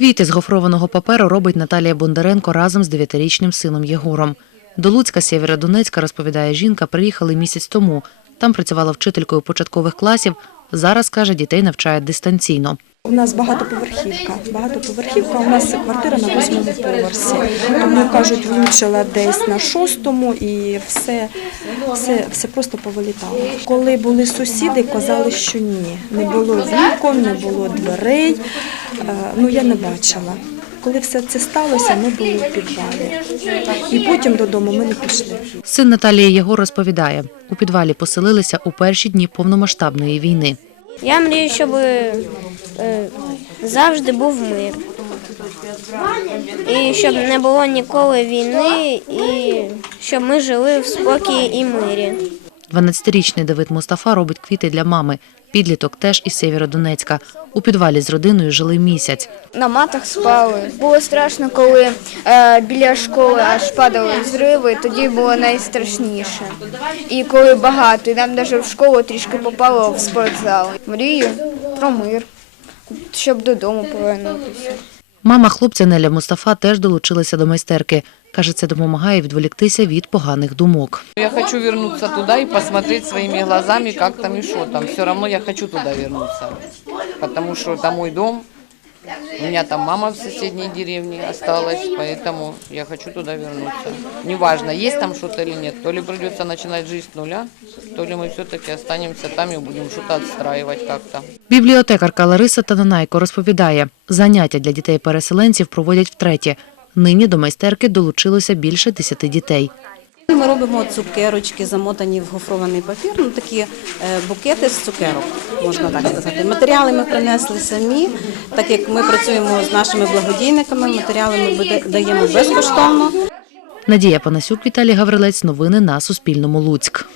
Квіти з гофрованого паперу робить Наталія Бондаренко разом з дев'ятирічним сином Єгором. До Луцька Сєвєродонецька, розповідає жінка, приїхали місяць тому. Там працювала вчителькою початкових класів. Зараз, каже, дітей навчає дистанційно. У нас багатоповерхівка. Багатоповерхівка, у нас квартира на восьмому поверсі. Тому кажуть, влучила десь на шостому і все, все, все просто повилітало. Коли були сусіди, казали, що ні. Не було вікон, не було дверей. Е, Ну я не бачила. Коли все це сталося, ми були в підвалі. І потім додому ми не пішли. Син Наталії Єгор розповідає, у підвалі поселилися у перші дні повномасштабної війни. Я мрію, щоб е, завжди був мир. І щоб не було ніколи війни, і щоб ми жили в спокій і мирі. 12-річний Давид Мустафа робить квіти для мами. Підліток теж із Сєвєродонецька. У підвалі з родиною жили місяць. На матах спали. Було страшно, коли е, біля школи аж падали зриви, тоді було найстрашніше. І коли багато, і нам навіть в школу трішки попало в спортзал. Мрію про мир, щоб додому повернутися. Мама хлопця Неля Мустафа теж долучилася до майстерки. Каже, це допомагає відволіктися від поганих думок. Я хочу повернутися туда і посмотреть своїми глазами, як там і що там. Все равно я хочу туда повернутися, тому що это мой дом. У меня там мама в соседней деревне осталась, поэтому я хочу туда вернуться. Неважно, есть там что-то или нет. То ли придется начинать жизнь с нуля, то ли мы все-таки останемся там и будем что-то отстраивать как-то. Бібліотекарка Лариса Тананайко розповідає, заняття для дітей-переселенців проводять втретє. Нині до майстерки долучилося більше десяти дітей. Ми робимо цукерочки, замотані в гофрований папір, ну такі е, букети з цукерок, можна так сказати. Матеріали ми принесли самі, так як ми працюємо з нашими благодійниками, матеріали ми даємо безкоштовно. Надія Панасюк, Віталій Гаврилець. Новини на Суспільному. Луцьк.